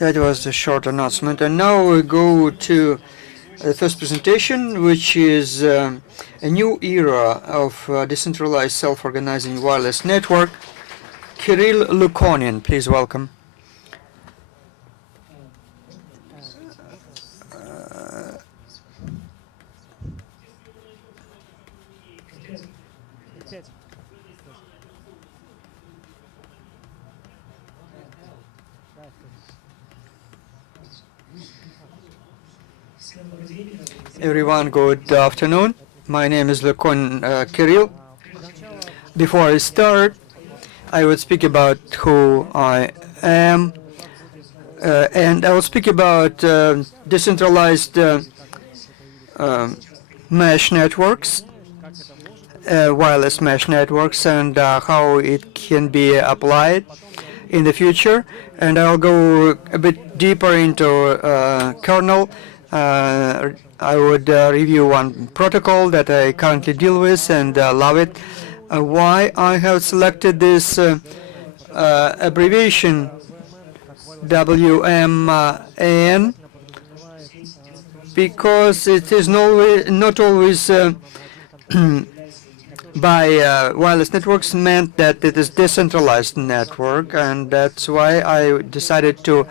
That was a short announcement. And now we go to the first presentation, which is a new era of decentralized self-organizing wireless network. Kirill Lukonin, please welcome. Everyone, good afternoon. My name is Lukonin Kirill. Before I start, I would speak about who I am, and I will speak about decentralized mesh networks, wireless mesh networks, and how it can be applied in the future. And I'll go a bit deeper into kernel. I would review one protocol that I currently deal with and love it. Why I have selected this abbreviation WMN, because it is not always by wireless networks meant that it is decentralized network, and that's why I decided to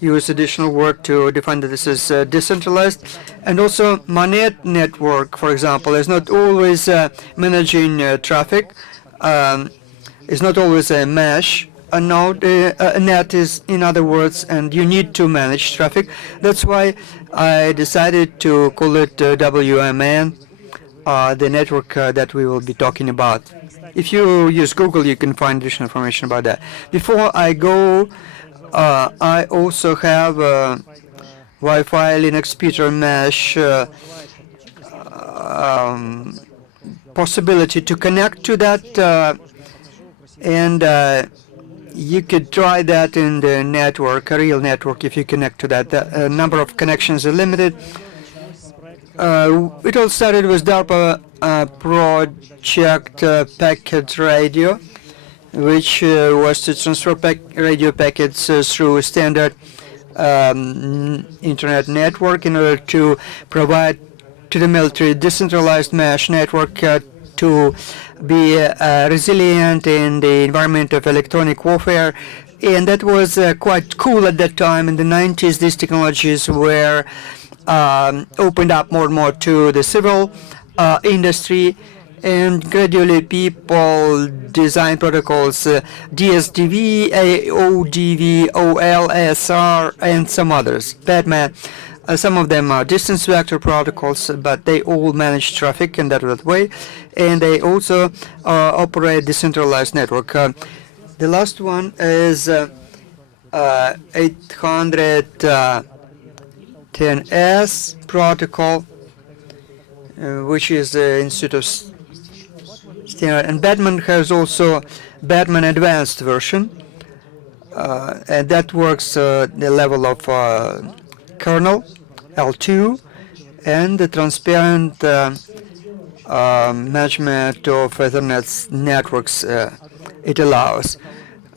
use additional word to define that this is decentralized. And also MANET network, for example, is not always managing traffic, is not always a mesh. A node, a net is, in other words, and you need to manage traffic. That's why I decided to call it WMN, the network that we will be talking about. If you use Google, you can find additional information about that. Before I go, I also have Wi-Fi Linux Peter mesh possibility to connect to that, and you could try that in the network, a real network, if you connect to that. The number of connections are limited. It all started with DARPA project packet radio, which was to transfer radio packets through a standard internet network in order to provide to the military decentralized mesh network to be resilient in the environment of electronic warfare. And that was quite cool at that time. In the 90s, these technologies were opened up more and more to the civil industry. And gradually people design protocols, DSDV, AODV, OLSR, and some others. Batman. Some of them are distance vector protocols, but they all manage traffic in that way. And they also operate decentralized network. The last one is 810S protocol, which is the Institute of Standard. And Batman has also Batman Advanced version, and that works the level of kernel L2 and the transparent management of Ethernet networks it allows.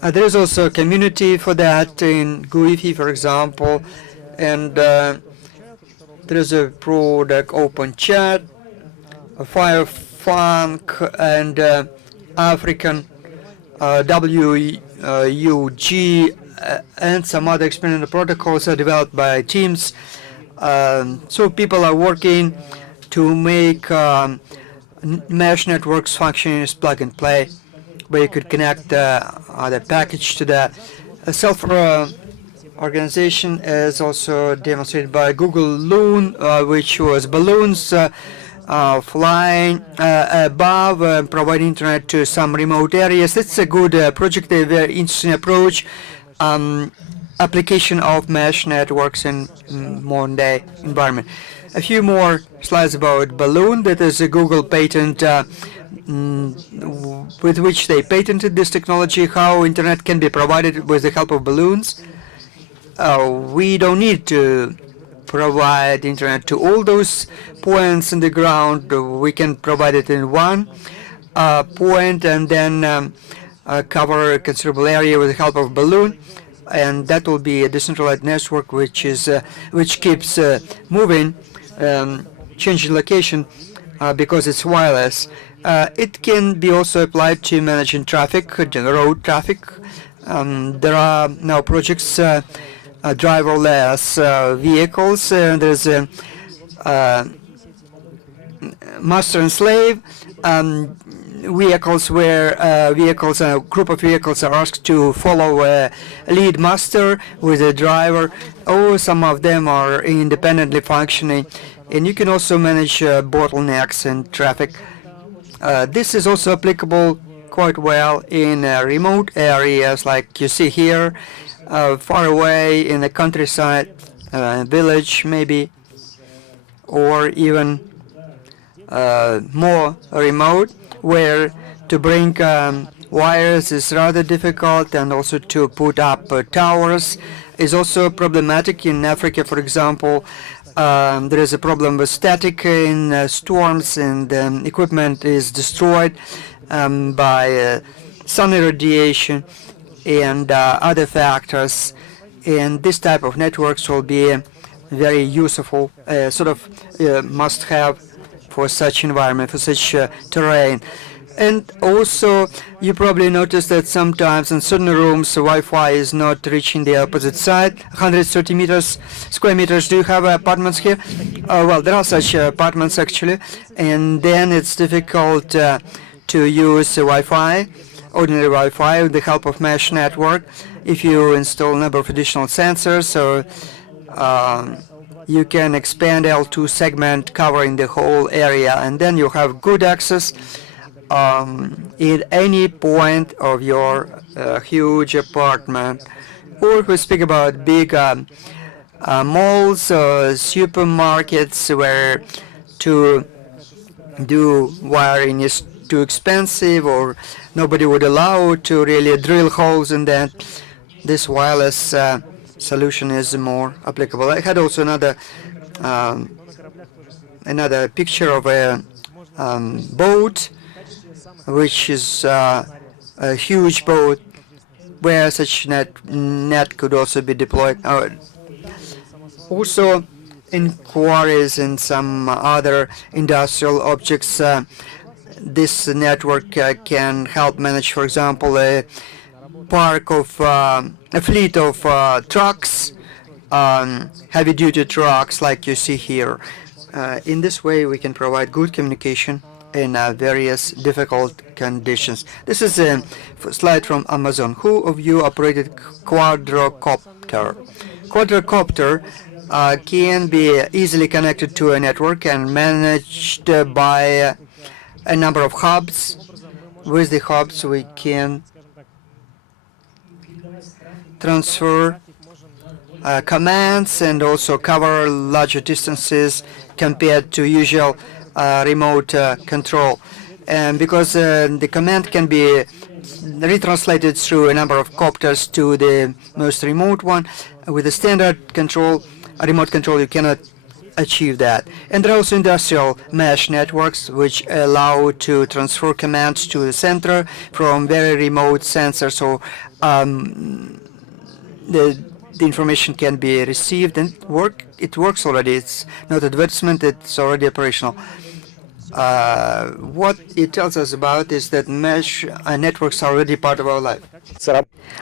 There is also a community for that in GUI, for example, and there is a product Open Chat, Firefunk, and African WUG, and some other experimental protocols are developed by teams. So people are working to make mesh networks function as plug and play, where you could connect other package to that. Self-organization is also demonstrated by Google Loon, which was balloons flying above, providing internet to some remote areas. That's a good project, a very interesting approach. Application of mesh networks in modern day environment. A few more slides about balloon. That is a Google patent with which they patented this technology, how internet can be provided with the help of balloons. We don't need to provide internet to all those points in the ground. We can provide it in one point and then cover a considerable area with the help of balloon. and that will be a decentralized network which keeps moving, changing location because it's wireless. It can be also applied to managing traffic, road traffic. There are now projects, driverless vehicles. There's a master and slave vehicles, where a group of vehicles are asked to follow a lead master with a driver, or some of them are independently functioning. And you can also manage bottlenecks in traffic. This is also applicable quite well in remote areas, like you see here, far away in the countryside, village maybe, or even more remote, where to bring wires is rather difficult, and also to put up towers is also problematic. In Africa, for example, there is a problem with static in storms, and equipment is destroyed by sun irradiation and other factors. And this type of networks will be very useful, sort of must-have for such environment, for such terrain. And also, you probably noticed that sometimes in certain rooms, Wi-Fi is not reaching the opposite side. 130 square meters. Do you have apartments here? Well, there are such apartments actually, and then it's difficult to use Wi-Fi, ordinary Wi-Fi, with the help of mesh network. If you install a number of additional sensors, so you can expand L2 segment covering the whole area, and then you have good access in any point of your huge apartment. Or if we speak about big malls, supermarkets, where to do wiring is too expensive, or nobody would allow to really drill holes in that, this wireless solution is more applicable. I had also another picture of a boat, which is a huge boat, where such net could also be deployed. Also, in quarries and some other industrial objects, this network can help manage, for example, a fleet of trucks, heavy-duty trucks, like you see here. In this way, we can provide good communication in various difficult conditions. This is a slide from Amazon. Who of you operated quadrocopter? Quadrocopter can be easily connected to a network and managed by a number of hubs. With the hubs, we can transfer commands and also cover larger distances compared to usual remote control. And because the command can be retranslated through a number of copters to the most remote one, with a standard control, remote control, you cannot achieve that. And there are also industrial mesh networks which allow to transfer commands to the center from very remote sensors, so the information can be received and it works already. It's not advertisement, it's already operational. What it tells us about is that mesh networks are already part of our life.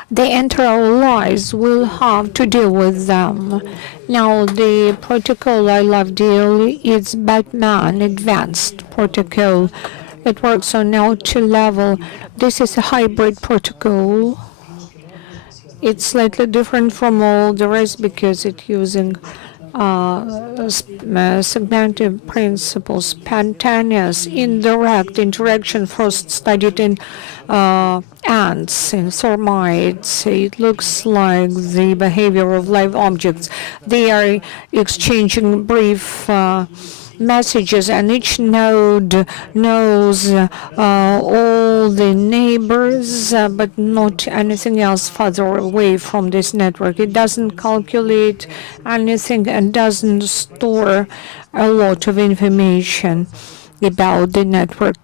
They enter our lives, we'll have to deal with them. Now, the protocol I love dearly is Batman Advanced Protocol. It works on L2 level. This is a hybrid protocol. It's slightly different from all the rest because it's using segmented principles, spontaneous, indirect interaction first studied in ants, in termites. It looks like the behavior of live objects. They are exchanging brief messages, and each node knows all the neighbors, but not anything else further away from this network. It doesn't calculate anything and doesn't store a lot of information about the network.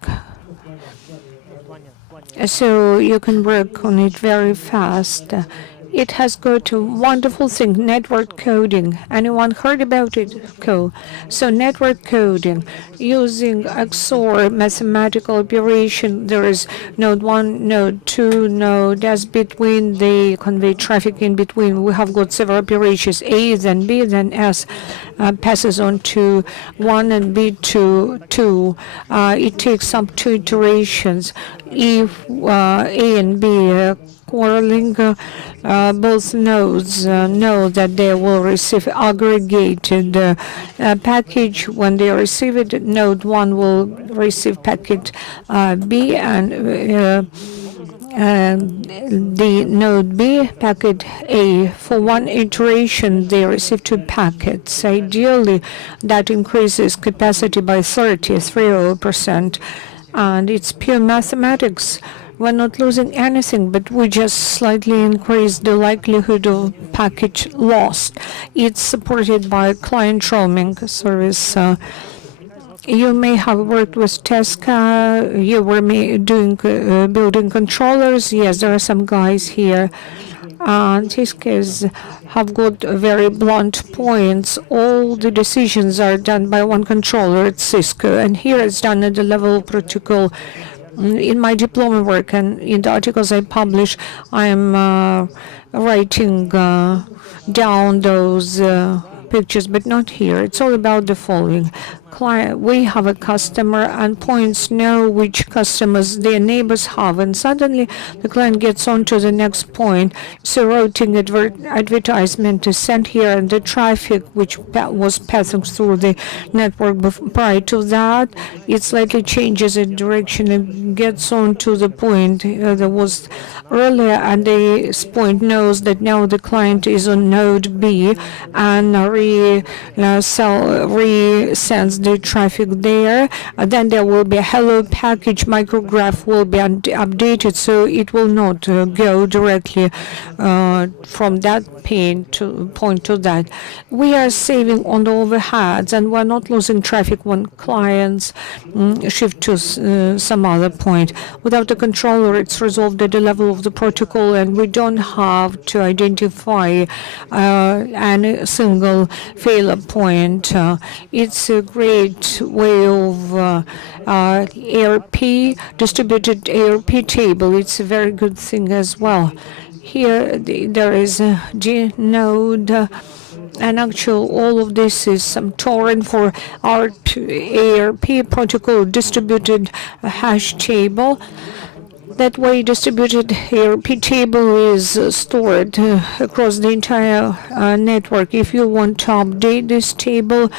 So you can work on it very fast. It has got a wonderful thing, network coding. Anyone heard about it? Cool. So network coding, using XOR mathematical operation. There is node 1, node 2, node S between. They convey traffic in between. We have got several operations, A, then B, then S. Passes on to 1 and B to 2. It takes up 2 iterations. If A and B quarreling, both nodes know that they will receive aggregated package. When they receive it, node 1 will receive packet B, and the node B packet A. For one iteration, they receive 2 packets. Ideally, that increases capacity by 30%, and it's pure mathematics. We're not losing anything, but we just slightly increase the likelihood of package lost. It's supported by client roaming service. You may have worked with Tesca. You were doing building controllers. Yes, there are some guys here. Tesca's have got very blunt points. All the decisions are done by one controller at Cisco, and here it's done at the level of protocol. In my diploma work and in the articles I publish, I'm writing down those pictures, but not here. It's all about the following. We have a customer, and points know which customers their neighbors have, and suddenly the client gets on to the next point. So routing advertisement is sent here, and the traffic which was passing through the network prior to that, it slightly changes in direction and gets on to the point that was earlier, and this point knows that now the client is on node B and resends the traffic there. Then there will be a hello package micrograph will be updated, so it will not go directly from that point to that. We are saving on the overheads, and we're not losing traffic when clients shift to some other point. Without a controller, it's resolved at the level of the protocol, and we don't have to identify any single failure point. It's a great way of ARP, distributed ARP table. It's a very good thing as well. Here there is a G node, and actually all of this is some torrent for ARP protocol distributed hash table. That way, distributed ARP table is stored across the entire network. If you want to update this table,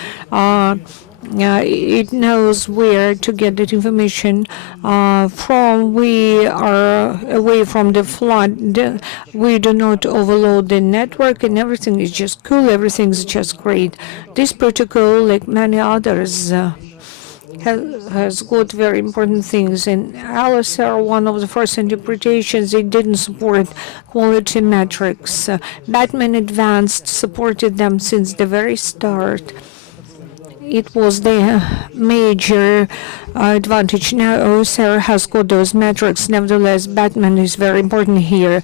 it knows where to get that information from. We are away from the flood. We do not overload the network, and everything is just cool. Everything's just great. This protocol, like many others, has got very important things. In LSR, one of the first interpretations, it didn't support quality metrics. Batman Advanced supported them since the very start. It was the major advantage. Now OSR has got those metrics. Nevertheless, Batman is very important here.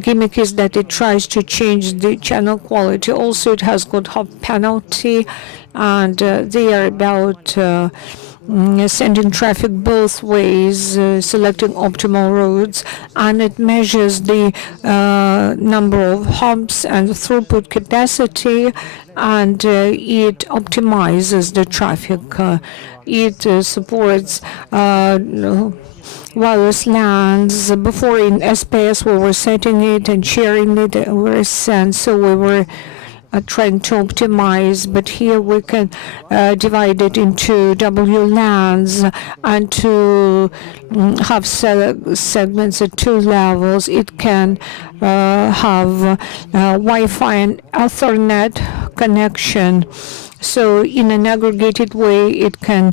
Gimmick is that it tries to change the channel quality. Also, it has got hop penalty, and they are about sending traffic both ways, selecting optimal routes, and it measures the number of hops and throughput capacity, and it optimizes the traffic. It supports wireless LANs. Before in SPS we were setting it and sharing it over SAN, so we were trying to optimize, but here we can divide it into WLANs and to have segments at 2 levels. It can have Wi-Fi and Ethernet connection. So in an aggregated way, it can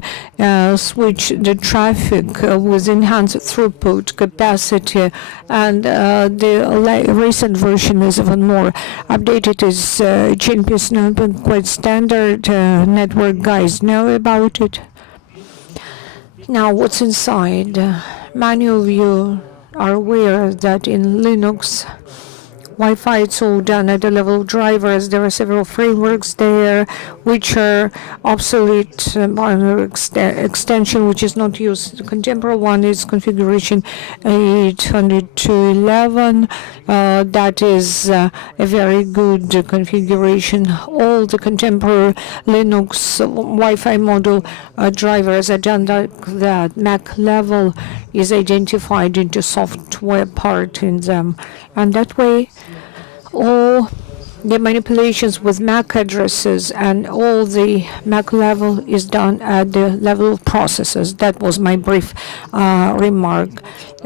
switch the traffic with enhanced throughput capacity, and the recent version is even more updated. Is GNPS now quite standard. Network guys know about it. Now, what's inside? Many of you are aware that in Linux, Wi-Fi, it's all done at the level of drivers. There are several frameworks there which are obsolete. Binary extension which is not used. The contemporary one is configuration 802.11. That is a very good configuration. All the contemporary Linux Wi-Fi model drivers are done like that. MAC level is identified into software part in them, and that way all the manipulations with MAC addresses and all the MAC level is done at the level of processes. That was my brief remark.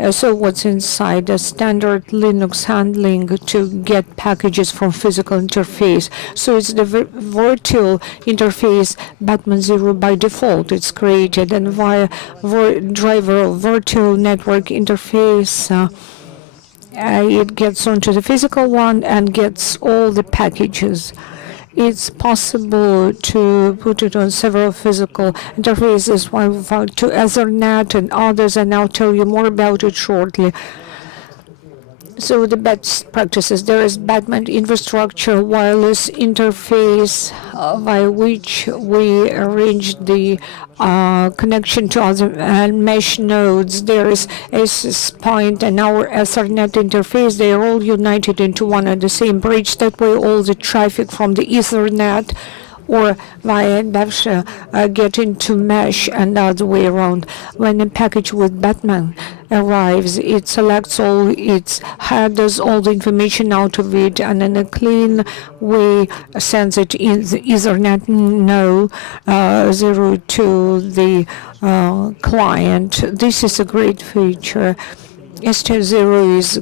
So what's inside? A standard Linux handling to get packages from physical interface. So it's the virtual interface Batman 0 by default. It's created, and via driver virtual network interface it gets onto the physical one and gets all the packages. It's possible to put it on several physical interfaces, Wi-Fi to Ethernet and others, and I'll tell you more about it shortly. So the best practices, there is Batman infrastructure wireless interface by which we arrange the connection to other mesh nodes. There is access point and our Ethernet interface. They are all united into one and the same bridge. That way all the traffic from the Ethernet or via Dasha get into mesh and the other way around. When a package with Batman arrives, it selects all its headers, all the information out of it, and in a clean way sends it in the Ethernet 0 to the client. This is a great feature. ST0 is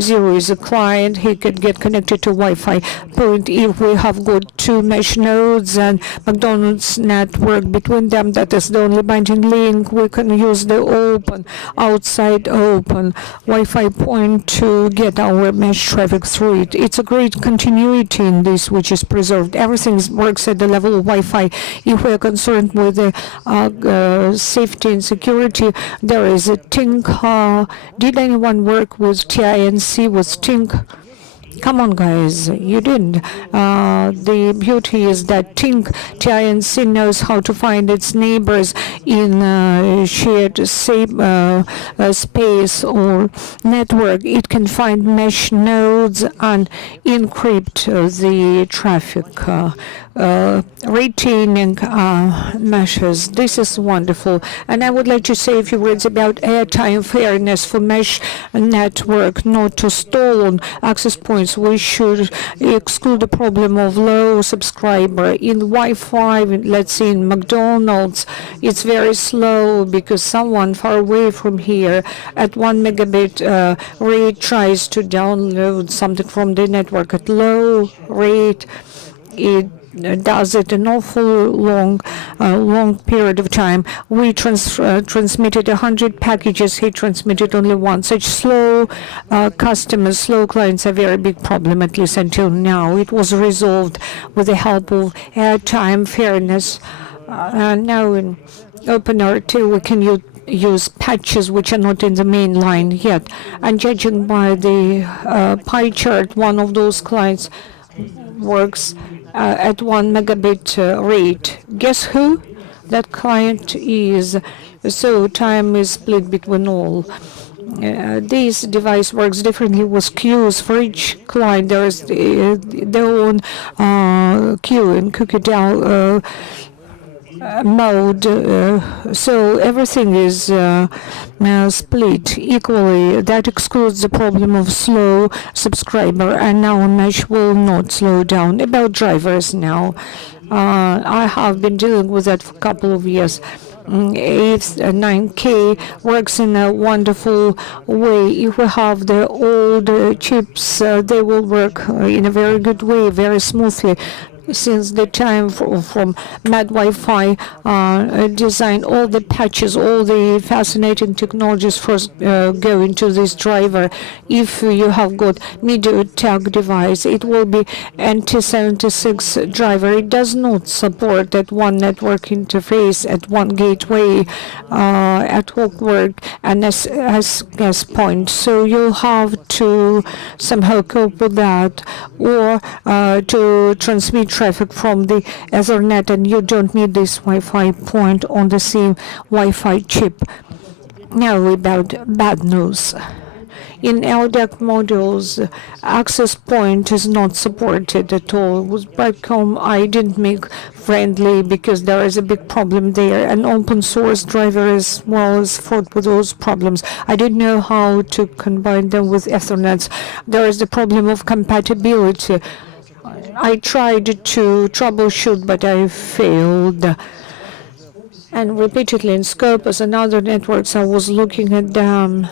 Zero is a client. He could get connected to Wi-Fi point. If we have got two mesh nodes and McDonald's network between them, that is the only binding link. We can use the open, outside open Wi-Fi point to get our mesh traffic through it. It's a great continuity in this, which is preserved. Everything works at the level of Wi-Fi. If we are concerned with the safety and security, there is a TINC. Did anyone work with TINC, with TINC? Come on, guys, you didn't. The beauty is that TINC knows how to find its neighbors in shared space or network. It can find mesh nodes and encrypt the traffic, retaining meshes. This is wonderful. And I would like to say a few words about Airtime Fairness for mesh network, not to stall on access points. We should exclude the problem of low subscriber. In Wi-Fi, let's say in McDonald's, it's very slow because someone far away from here at 1 megabit rate tries to download something from the network at low rate. It does it an awful long period of time. We transmitted 100 packages. He transmitted only one. Such slow customers, slow clients, are a very big problem, at least until now. It was resolved with the help of Airtime Fairness. Now in OpenRT we can use patches which are not in the main line yet. And judging by the pie chart, one of those clients works at 1 megabit rate. Guess who that client is? So time is split between all. This device works differently with queues. For each client, there is their own queue in cookie down mode, so everything is split equally. That excludes the problem of slow subscriber, and now mesh will not slow down. About drivers now, I have been dealing with that for a couple of years. 9K works in a wonderful way. If we have the old chips, they will work in a very good way, very smoothly. since the time from Mad Wi-Fi design, all the patches, all the fascinating technologies first go into this driver. If you have got MediaTek device, it will be NT76 driver. It does not support at one network interface, at one gateway, at work and as point. So you'll have to somehow cope with that, or to transmit traffic from the Ethernet, and you don't need this Wi-Fi point on the same Wi-Fi chip. Now about bad news. In LDAC modules, access point is not supported at all. With Broadcom, I didn't make friendly because there is a big problem there. An open source driver as well as fought with those problems. I didn't know how to combine them with Ethernet. There is the problem of compatibility. I tried to troubleshoot, but I failed. And repeatedly in Scopus and other networks, I was looking at them.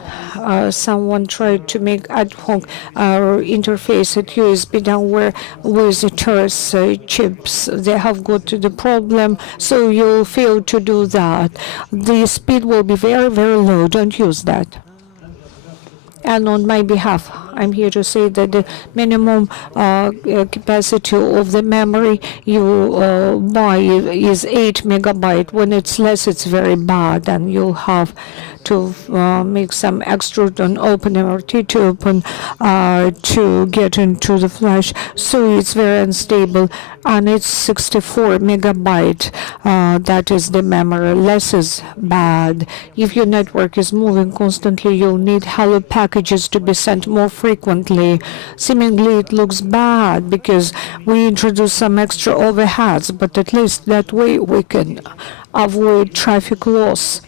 Someone tried to make ad hoc interface at USB downware with terse chips. They have got to the problem, so you'll fail to do that. The speed will be very, very low. Don't use that. And on my behalf, I'm here to say that the minimum capacity of the memory you buy is 8 megabyte. When it's less, it's very bad, and you'll have to make some extra on OpenMRT to open to get into the flash. So it's very unstable, and it's 64 megabyte. That is the memory. Less is bad. If your network is moving constantly, you'll need hello packages to be sent more frequently. Seemingly it looks bad because we introduce some extra overheads, but at least that way we can avoid traffic loss.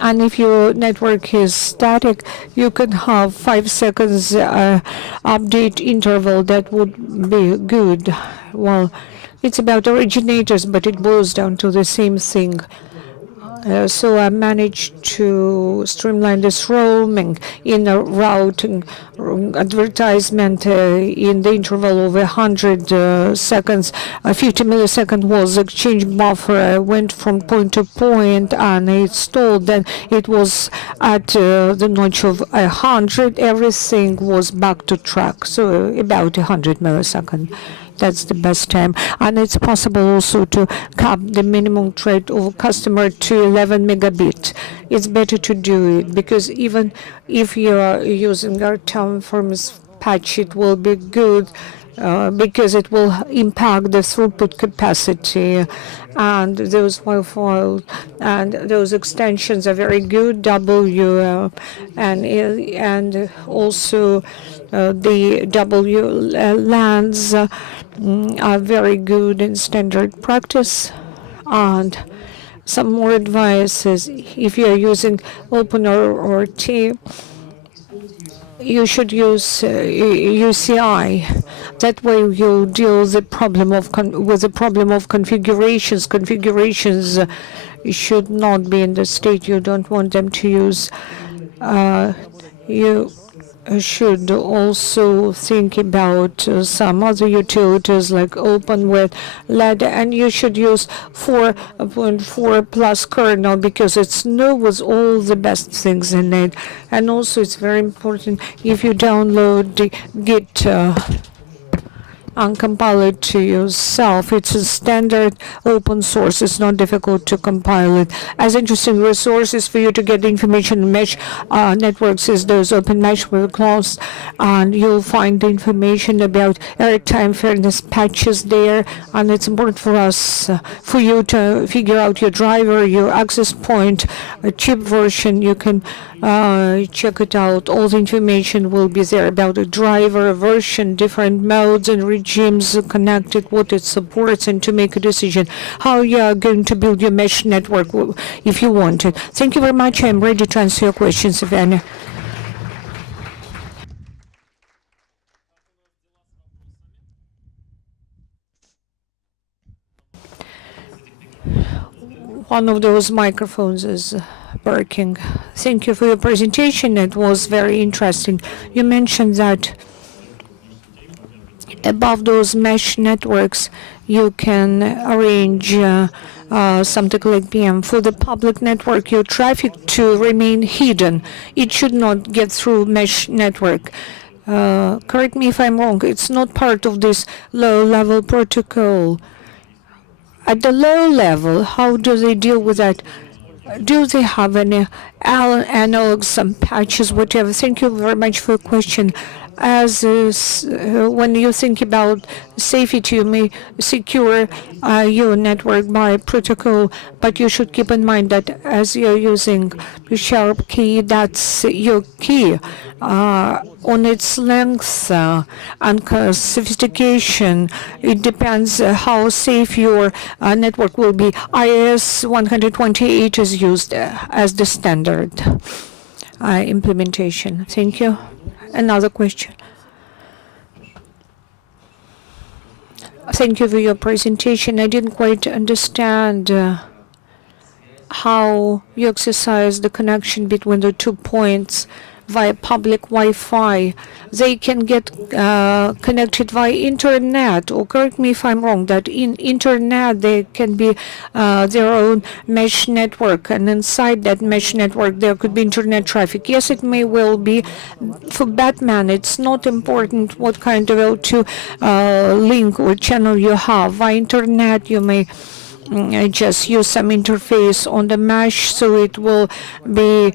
And if your network is static, you can have 5 seconds update interval. That would be good. Well, it's about originators, but it boils down to the same thing. So I managed to streamline this roaming in a routing advertisement in the interval of 100 seconds. 50 millisecond was exchange buffer. I went from point to point and it stalled. Then it was at the notch of 100. Everything was back to track. So about 100 milliseconds. That's the best time. And it's possible also to cap the minimum thread of customer to 11 megabit. It's better to do it because even if you are using Airtime Fairness patch, it will be good because it will impact the throughput capacity. And those Wi-Fi and those extensions are very good. And also the WLANs are very good in standard practice. And some more advice is if you're using Open or T, you should use UCI. That way you'll deal with the problem of configurations. Configurations should not be in the state you don't want them to use. You should also think about some other utilities like Open with LED, and you should use 4.4 plus kernel because it's new with all the best things in it. And also it's very important if you download the Git and compile it to yourself. It's a standard open source. It's not difficult to compile it. As interesting resources for you to get information in mesh networks is those open mesh with clouds, and you'll find the information about Airtime Fairness patches there. And it's important for us, for you to figure out your driver, your access point, chip version. You can check it out. All the information will be there about the driver version, different modes and regimes connected, what it supports, and to make a decision how you are going to build your mesh network if you want it. Thank you very much. I'm ready to answer your questions, if any. One of those microphones is working. Thank you for your presentation. It was very interesting. You mentioned that above those mesh networks, you can arrange something like PM. For the public network, your traffic to remain hidden. It should not get through mesh network. Correct me if I'm wrong. It's not part of this low-level protocol. At the low level, how do they deal with that? Do they have any analogs, some patches, whatever? Thank you very much for your question. As when you think about safety, you may secure your network by protocol, but you should keep in mind that as you're using the sharp key, that's your key. On its length and sophistication, it depends how safe your network will be. IS 128 is used as the standard implementation. Thank you. Another question. Thank you for your presentation. I didn't quite understand how you exercise the connection between the 2 points via public Wi-Fi. They can get connected via internet, or correct me if I'm wrong, that in internet there can be their own mesh network, and inside that mesh network there could be internet traffic. Yes, it may well be. For Batman, it's not important what kind of L2 link or channel you have. Via internet, you may just use some interface on the mesh, so it will be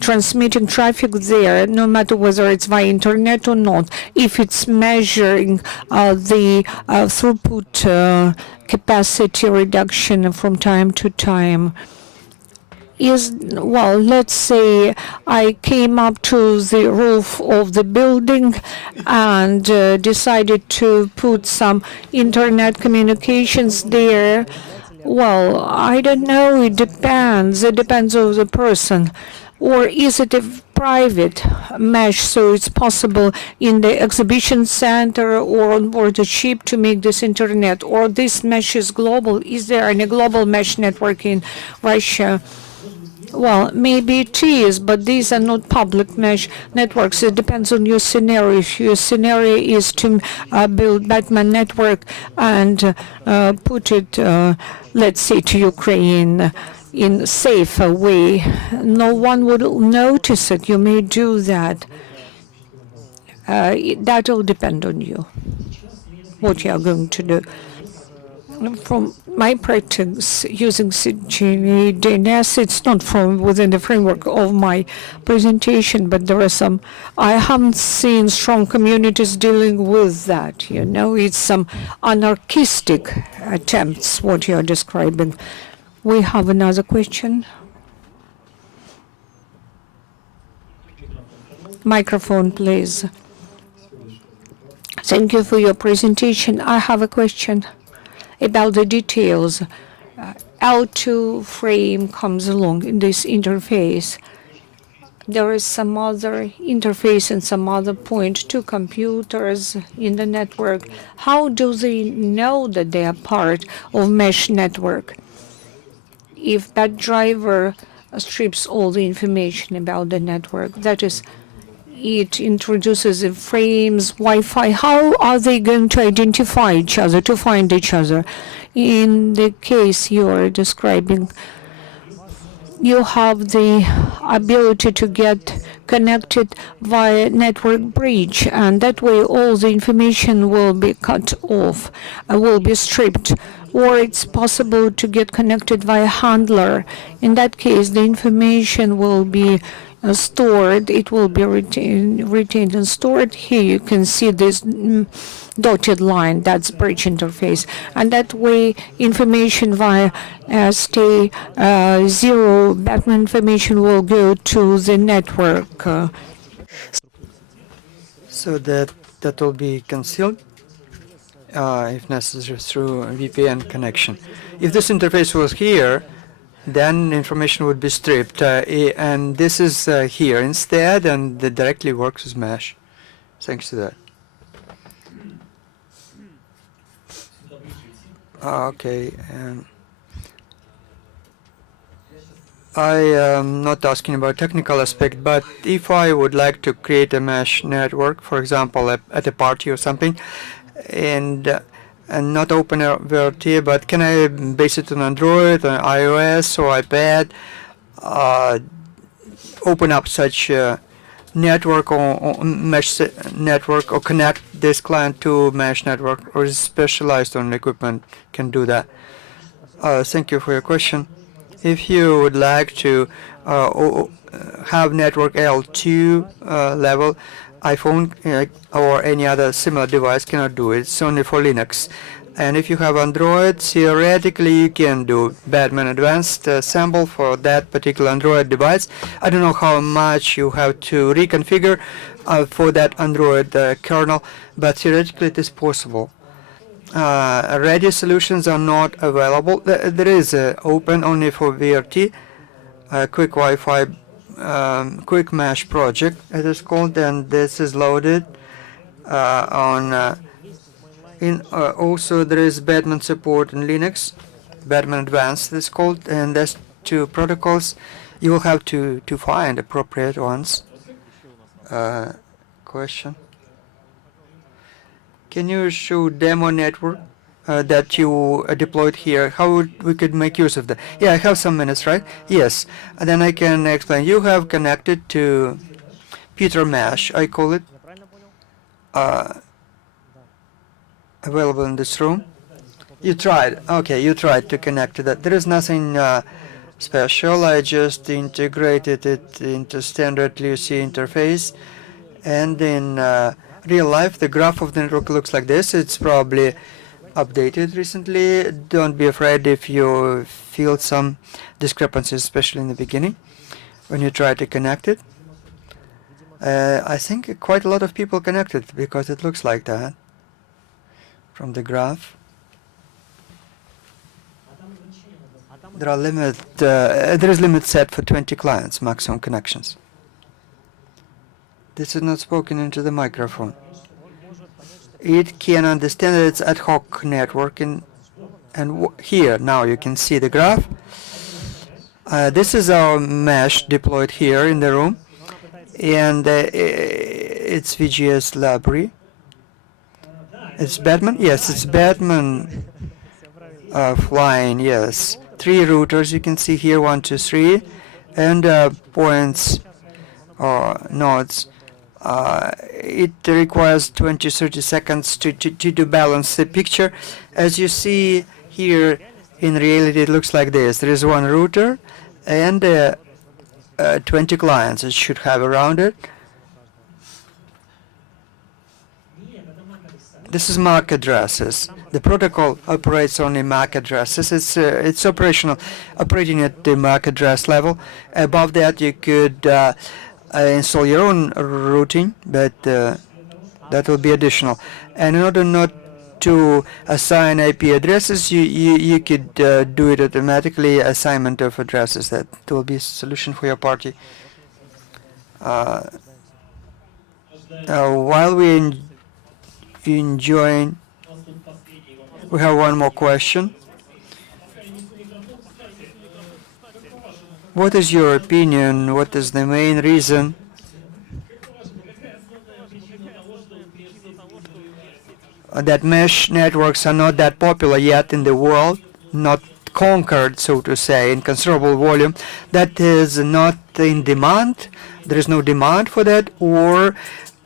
transmitting traffic there, no matter whether it's via internet or not. If it's measuring the throughput capacity reduction from time to time. Well, let's say I came up to the roof of the building and decided to put some internet communications there. Well, I don't know. It depends. It depends on the person. Or is it a private mesh, so it's possible in the exhibition center or on board a ship to make this internet? Or this mesh is global? Is there any global mesh network in Russia? Well, maybe it is, but these are not public mesh networks. It depends on your scenario. If your scenario is to build Batman network and put it, let's say, to Ukraine in a safer way, no one would notice it. You may do that. That will depend on you, what you are going to do. From my practice using CGNA DNS, it's not from within the framework of my presentation, but there are some. I haven't seen strong communities dealing with that. You know, it's some anarchistic attempts, what you're describing. We have another question. Microphone, please. Thank you for your presentation. I have a question about the details. L2 frame comes along in this interface. There is some other interface and some other point, 2 computers in the network. How do they know that they are part of mesh network? If that driver strips all the information about the network, that is, it introduces the frames, Wi-Fi. How are they going to identify each other, to find each other? In the case you are describing, you have the ability to get connected via network bridge, and that way all the information will be cut off, will be stripped. Or it's possible to get connected via handler. In that case, the information will be stored. It will be retained and stored. Here you can see this dotted line. That's bridge interface. And that way, information via stay 0 Batman information will go to the network. So that will be concealed, if necessary, through a VPN connection. If this interface was here, then information would be stripped, and this is here instead, and it directly works with mesh, thanks to that. Okay. I am not asking about technical aspect, but if I would like to create a mesh network, for example, at a party or something, and and not OpenVRT, but can I base it on Android, on iOS, or iPad? Open up such network or mesh network, or connect this client to mesh network, or is specialized on equipment can do that? Thank you for your question. If you would like to have network L2 level, iPhone or any other similar device cannot do it. It's only for Linux. And if you have Android, theoretically you can do Batman Advanced sample for that particular Android device. I don't know how much you have to reconfigure for that Android kernel, but theoretically it is possible. Ready solutions are not available. There is open only for VRT, quick Wi-Fi, quick mesh project it is called, and this is loaded on also there is Batman support in Linux, Batman Advanced is called, and there's two protocols. You will have to find appropriate ones. Question. Can you show demo network that you deployed here? How we could make use of that? Yeah, I have some minutes, right? Yes. And then I can explain. You have connected to Peter Mesh, I call it, available in this room. You tried. Okay, you tried to connect to that. There is nothing special. I just integrated it into standard LUC interface, and in real life, the graph of the network looks like this. It's probably updated recently. Don't be afraid if you feel some discrepancies, especially in the beginning when you try to connect it. I think quite a lot of people connected because it looks like that from the graph. There is limit set for 20 clients, maximum connections. This is not spoken into the microphone. It can understand that it's ad hoc networking, and here now you can see the graph. This is our mesh deployed here in the room, and it's VGS library. It's Batman? Yes, it's Batman flying, yes. 3 routers you can see here, 1, 2, 3, and points or nodes. It requires 20-30 seconds to balance the picture. As you see here, in reality it looks like this. There is 1 router and 20 clients it should have around it. This is MAC addresses. The protocol operates only MAC addresses. It's operating at the MAC address level. Above that, you could install your own routing, but that will be additional. And in order not to assign IP addresses, you could do it automatically, assignment of addresses. That will be a solution for your party. While we enjoying, we have one more question. What is your opinion? What is the main reason that mesh networks are not that popular yet in the world, not conquered, so to say, in considerable volume? That is not in demand. There is no demand for that, or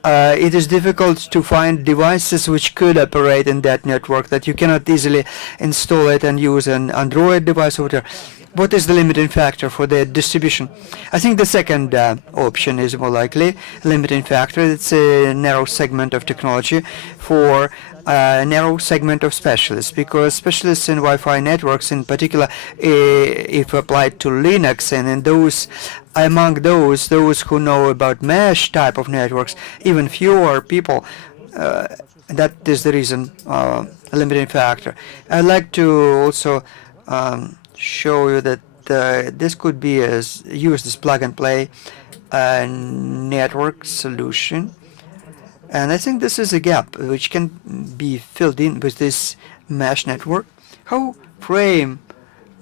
it is difficult to find devices which could operate in that network, that you cannot easily install it and use an Android device or whatever. What is the limiting factor for the distribution? I think the second option is more likely. Limiting factor, it's a narrow segment of technology for a narrow segment of specialists, because specialists in Wi-Fi networks in particular, if applied to Linux, and in those among those who know about mesh type of networks, even fewer people. That is the reason, limiting factor. I'd like to also show you that this could be used as plug-and-play network solution. And I think this is a gap which can be filled in with this mesh network. How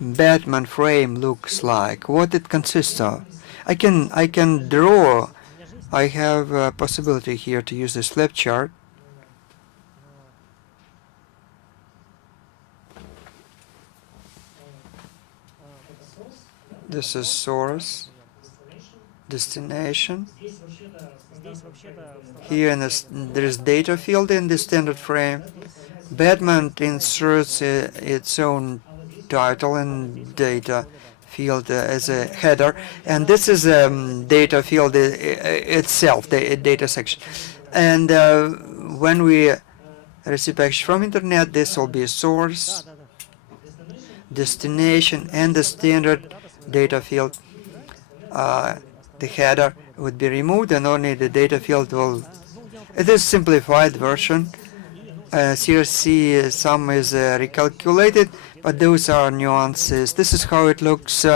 Batman frame looks like, what it consists of. I can draw. I have a possibility here to use this flip chart. This is source, destination. Here there is data field in the standard frame. Batman inserts its own title and data field as a header, and this is data field itself, the data section. And when we receive package from internet, this will be source, destination, and the standard data field. The header would be removed, and only the data field will. It is simplified version. CRC sum is recalculated, but those are nuances. This is how it looks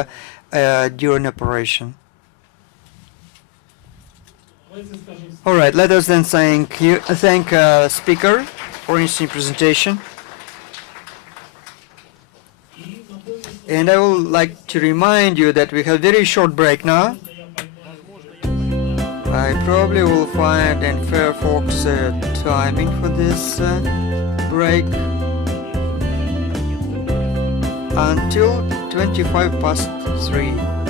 during operation. All right, let us then thank speaker for interesting presentation. And I would like to remind you that we have a very short break now. I probably will find in Firefox timing for this break until 3:25.